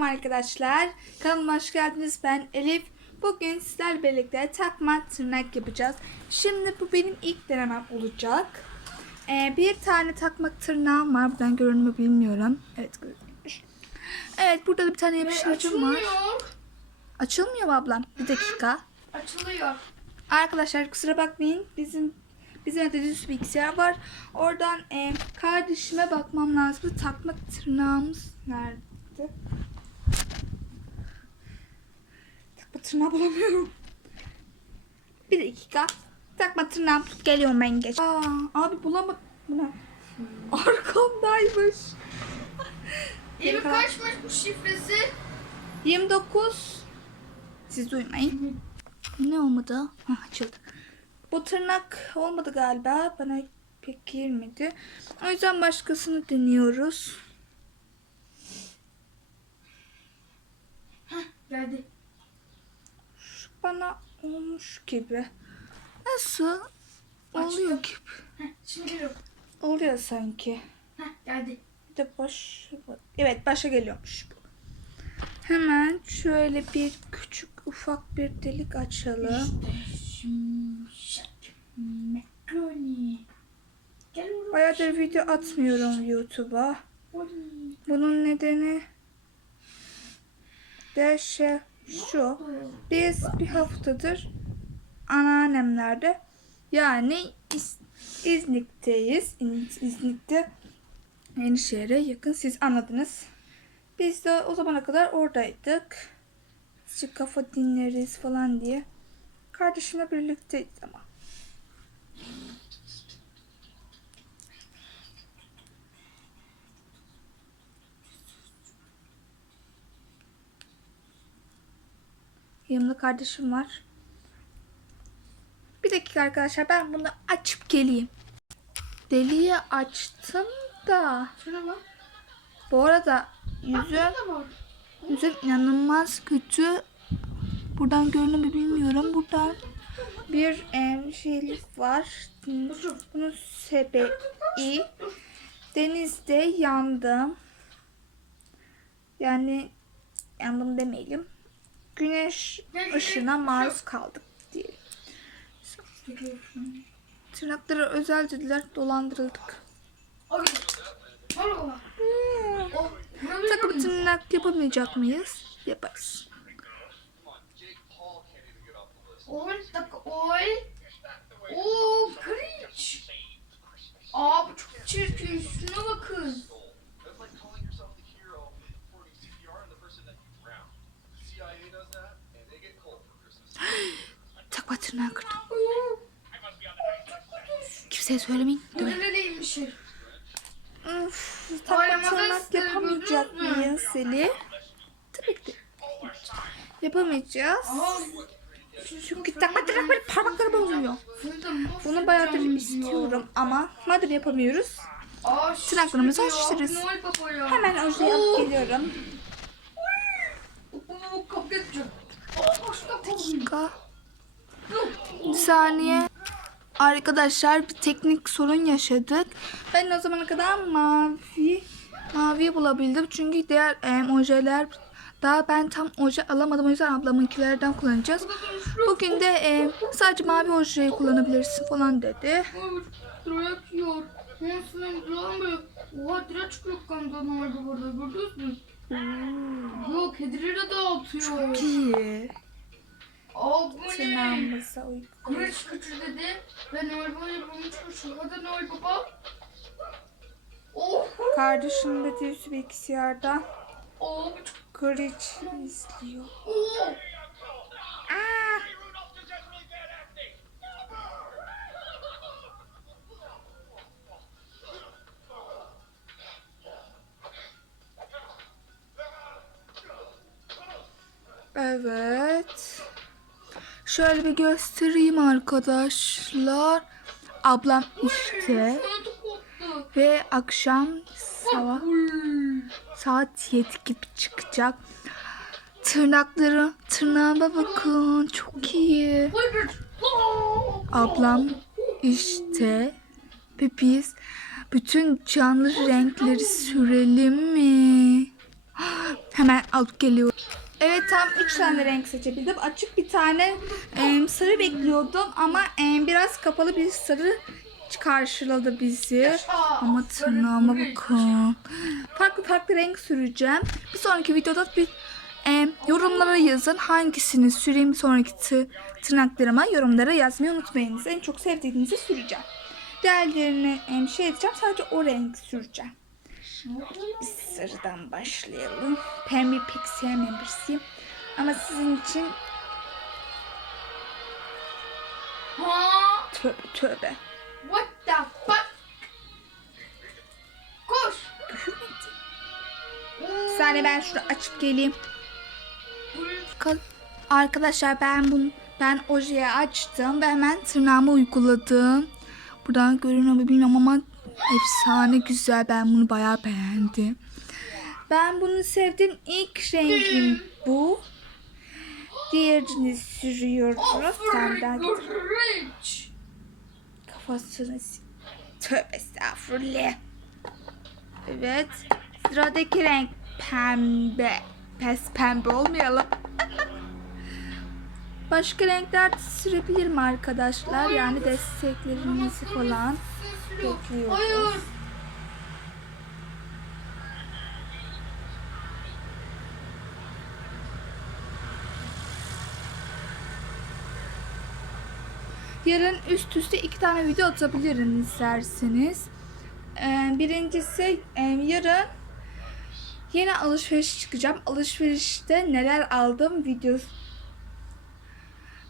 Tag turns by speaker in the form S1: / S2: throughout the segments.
S1: Selam arkadaşlar. Kanalıma hoş geldiniz. Ben Elif. Bugün sizlerle birlikte takma tırnak yapacağız. Şimdi bu benim ilk denemem olacak. Ee, bir tane takmak tırnağım var. Buradan görünür mü bilmiyorum. Evet görünmüş. Evet burada da bir tane yapıştırıcım var.
S2: Açılmıyor.
S1: Açılmıyor mu ablam? Bir dakika.
S2: Açılıyor.
S1: Arkadaşlar kusura bakmayın. Bizim bizim evde düz bilgisayar var. Oradan e, kardeşime bakmam lazım. Takma tırnağımız nerede? Takma tırnağı bulamıyorum. Bir dakika. Takma tırnağım geliyorum ben geç. Aa, abi bulamadım. Bu ne? Arkamdaymış.
S2: Evi
S1: Dakika.
S2: kaçmış bu şifresi?
S1: 29 Siz duymayın. Ne olmadı? Ha, açıldı. Bu tırnak olmadı galiba. Bana pek girmedi. O yüzden başkasını deniyoruz.
S2: Geldi.
S1: Bana olmuş gibi. Nasıl? Oluyor gibi.
S2: Heh, şimdi yok.
S1: Oluyor sanki.
S2: Heh, geldi.
S1: Bir de baş... Evet başa geliyormuş bu. Hemen şöyle bir küçük ufak bir delik açalım.
S2: Gel oğlum.
S1: Bayağıdır video atmıyorum YouTube'a. Bunun nedeni de şey şu. Biz bir haftadır anneannemlerde yani İz, İznik'teyiz. İz- İznik'te Yenişehir'e yakın. Siz anladınız. Biz de o zamana kadar oradaydık. Azıcık kafa dinleriz falan diye. Kardeşimle birlikteyiz ama. Yanımda kardeşim var. Bir dakika arkadaşlar ben bunu açıp geleyim. Deliği açtım da.
S2: Şuna bak.
S1: Bu arada yüzüm, yüzüm inanılmaz kötü. Buradan görünür mü bilmiyorum. Buradan bir em, şeylik var. Bunun sebebi denizde yandım. Yani yandım demeyelim. Güneş ışığına maruz kaldık diye. Tırnakları özel dediler dolandırıldık.
S2: Abi. Oh, buranın
S1: Takım tırnak yapamayacak mıyız? Yaparız.
S2: Oo, cringe. Aa bu çok çirkin. Şuna bakın.
S1: Takma tırnağı kırdım. Kimseye söylemeyin. Döverim.
S2: Böyle değilmiş.
S1: Üf, takma tırnak yapamayacak mıyız Seli? Tabii ki. Yapamayacağız. Çünkü takma tırnak böyle parmakları bozuluyor.
S2: Fırında
S1: Bunu bayağıdır istiyorum ama madem yapamıyoruz Tırnaklarımızı
S2: Baba ya.
S1: hemen ojeyi alıp geliyorum.
S2: Bunu
S1: Bir saniye. Arkadaşlar bir teknik sorun yaşadık. Ben o zamana kadar mavi mavi bulabildim. Çünkü diğer em, ojeler daha ben tam oje alamadım. O yüzden ablamınkilerden kullanacağız. Bugün de em, sadece mavi ojeyi kullanabilirsin falan dedi.
S2: Oy, direkt yiyor. Nasıl lan böyle? Oha direkt çıkıyor kandan Noel Baba'da gördünüz mü? Yok kedileri dağıtıyor.
S1: İyi.
S2: Aa bu ne?
S1: Tırnağımıza uygun.
S2: Kılıç küçül dedi. Ben Noel Baba'yı bulmuşum. Hadi Noel Baba. Oh.
S1: Kardeşim de düz bilgisayarda
S2: Aa bu çok.
S1: Grinch izliyor.
S2: Oh.
S1: Aa! Evet. Şöyle bir göstereyim arkadaşlar. Ablam işte ve akşam sabah saat 7 gibi çıkacak. Tırnakları, tırnağıma bakın. Çok iyi. Ablam işte ve biz bütün canlı renkleri sürelim mi? Hemen alıp geliyorum. Evet tam 3 tane renk seçebildim. Açık bir tane e, sarı bekliyordum ama e, biraz kapalı bir sarı karşıladı bizi. Ama tırnağıma bakın. Farklı farklı renk süreceğim. Bir sonraki videoda bir e, yorumlara yazın. Hangisini süreyim sonraki tı- tırnaklarıma yorumlara yazmayı unutmayınız. En çok sevdiğinizi süreceğim. Diğerlerini e, şey edeceğim. Sadece o renk süreceğim. Biz sarıdan başlayalım. Pembe pek sevmeyen birisiyim. Ama sizin için
S2: Ha?
S1: tövbe tövbe.
S2: What the fuck? Koş.
S1: Saniye ben şurada açıp geleyim. Arkadaşlar ben bunu ben ojeyi açtım ve hemen tırnağıma uyguladım. Buradan görünüyor mu bilmiyorum ama efsane güzel. Ben bunu bayağı beğendim. Ben bunu sevdim. İlk rengim bu. Diğerini sürüyoruz. Senden kafasını Tövbe estağfurullah. Evet. Sıradaki renk pembe. Pes pembe olmayalım. Başka renkler sürebilirim arkadaşlar. Yani desteklerinizi falan bekliyoruz.
S2: Hayır.
S1: Yarın üst üste iki tane video atabilirim isterseniz. Ee, birincisi e, yarın yine alışveriş çıkacağım. Alışverişte neler aldım videosu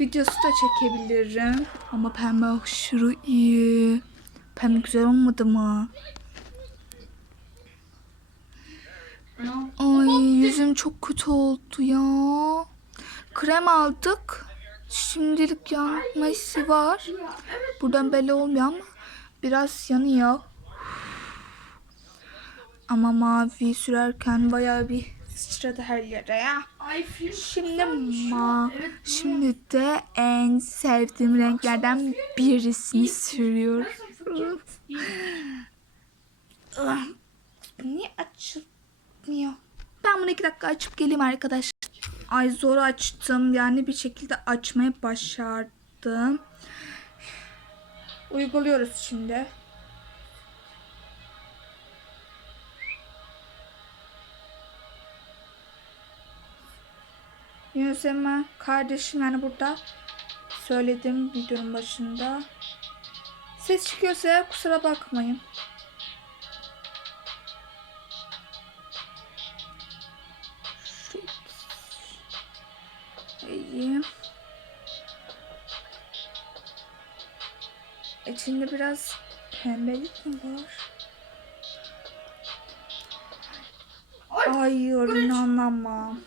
S1: videosu da çekebilirim. Ama pembe aşırı iyi. Pembe güzel olmadı mı? Ay yüzüm çok kötü oldu ya. Krem aldık. Şimdilik yanma hissi var. Buradan belli olmuyor ama biraz yanıyor. Ama mavi sürerken bayağı bir sıçradı her yere ya. Şimdi ma şimdi de en sevdiğim renklerden birisini sürüyorum. Ah, Niye açılmıyor? Ben bunu iki dakika açıp geleyim arkadaşlar. Ay zor açtım. Yani bir şekilde açmaya başardım. Uyguluyoruz şimdi. Yunus Emre kardeşim yani burada söyledim videonun başında. Ses çıkıyorsa eğer kusura bakmayın. İyi. İçinde biraz pembelik mi var? Ay inanamam.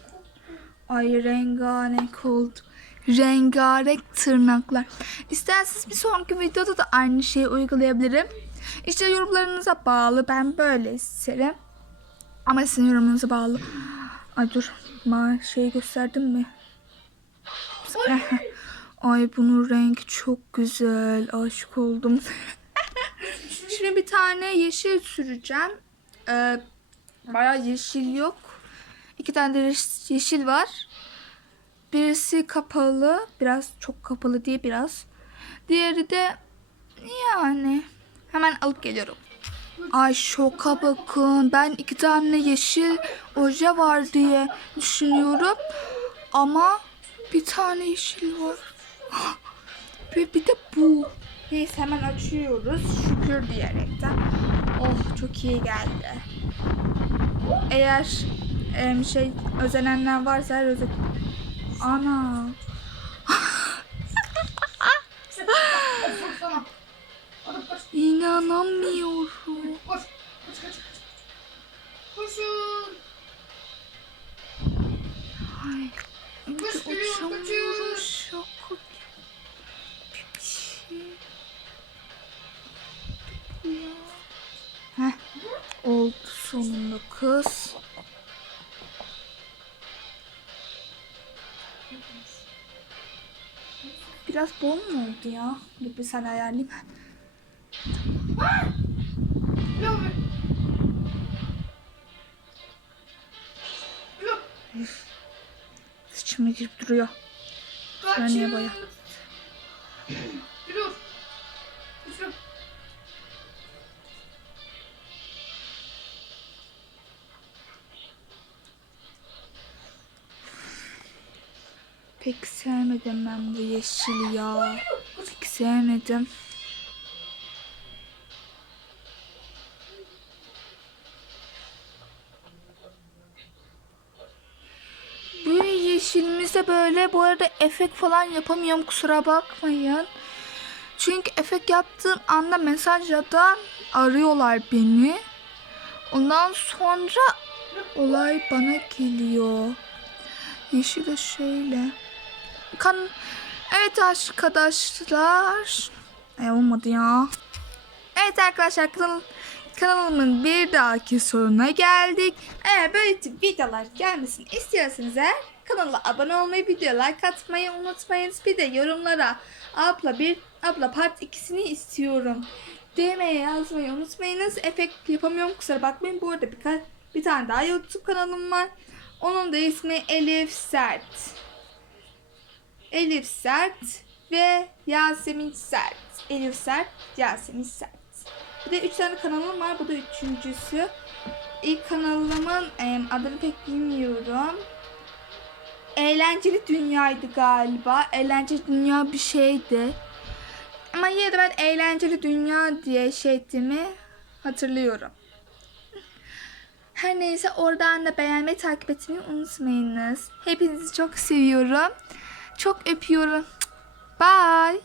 S1: Ay rengarenk oldu. Rengarenk tırnaklar. İsterseniz bir sonraki videoda da aynı şeyi uygulayabilirim. İşte yorumlarınıza bağlı. Ben böyle isterim. Ama sizin yorumunuza bağlı. Ay dur. Ma şeyi gösterdim mi? Ay bunun rengi çok güzel. Aşık oldum. Şimdi bir tane yeşil süreceğim. Ee, bayağı yeşil yok. İki tane de yeş- yeşil var. Birisi kapalı. Biraz çok kapalı diye biraz. Diğeri de yani hemen alıp geliyorum. Ay şoka bakın. Ben iki tane yeşil oje var diye düşünüyorum. Ama bir tane yeşil var. Ve bir de bu. Neyse hemen açıyoruz. Şükür diyerekten. Oh çok iyi geldi. Eğer şey özenenler varsa özen... Ana.
S2: Sana. Hadi koş.
S1: İnanamıyorum.
S2: Koş. Koş koş koş. Koşun.
S1: Ay.
S2: Koş geliyor, kaçıyor.
S1: Bir şey. Bu ya. Heh. Oldu sonunda kız. Biraz bol mu oldu ya? Dur bir sana ayarlayayım. Sıçıma girip duruyor. Ben niye baya? Pek sevmedim ben bu yeşili ya. Pek sevmedim. Bu yeşilimize böyle bu arada efekt falan yapamıyorum kusura bakmayın. Çünkü efekt yaptığım anda mesajdan arıyorlar beni. Ondan sonra olay bana geliyor. Yeşil de şöyle. Kan evet arkadaşlar. E, olmadı ya. Evet arkadaşlar kanal, kanalımın bir dahaki sonuna geldik. Eğer böyle tip videolar gelmesini istiyorsanız eğer kanala abone olmayı, videolar katmayı unutmayınız. Bir de yorumlara abla bir abla part ikisini istiyorum. DM'ye yazmayı unutmayınız. Efekt yapamıyorum kusura bakmayın. Bu arada birkaç bir tane daha YouTube kanalım var. Onun da ismi Elif Sert. Elif Sert ve Yasemin Sert. Elif Sert, Yasemin Sert. Bir de üç tane kanalım var. Bu da üçüncüsü. İlk kanalımın adını pek bilmiyorum. Eğlenceli Dünya'ydı galiba. Eğlenceli Dünya bir şeydi. Ama yine de ben Eğlenceli Dünya diye şey ettiğimi hatırlıyorum. Her neyse oradan da beğenmeyi takip etmeyi unutmayınız. Hepinizi çok seviyorum. Çok öpüyorum. Bye.